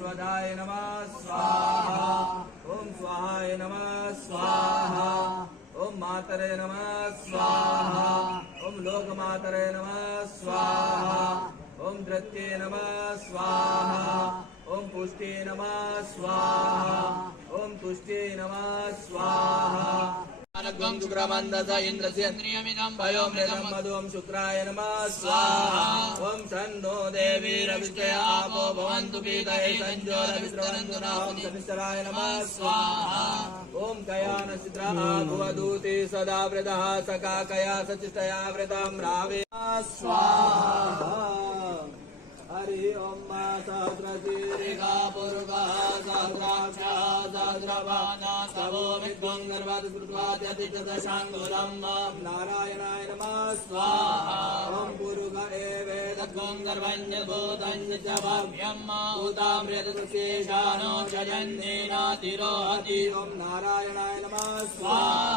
स्वधाय नमः स्वाहा ओम स्वाहाय नमः स्वाहा ओम मातरे नमः स्वाहा ओम लोकमातरे नमः स्वाहा ओम धृत्ये नमः स्वाहा ओम पुष्टे नमः स्वाहा ओम तुष्टे नमः स्वाहा शुक्रमन्दस इन्द्रस्येन्द्रियमिदं वयोमृतं मधुं शुक्राय नमः स्वाहा ओम शन्नो देवी रविश्चयापो भवन्तु पीतये संज्योतिर्विश्रवन्तु नः ओम शनिश्चराय नमः स्वाहा ओम कयानचित्रा भुवदूति सदा वृतः सकाकया सचिष्टया वृतं रावे स्वाहा हरि ओम सहस्रशीर्षा पुरुषः सहस्राक्षः सहस्रपाणः स्तवो विद्वं गर्भात् स्मृत्वाद्यतिशतशाङ्कुलं नारायणाय नमः स्वाहा ओम पुरुष एवेदद्वं गर्भञ्जभूतं च भव्यं उतामृतशेषानो शयन्नेनातिरोहति ओम नारायणाय नमः स्वाहा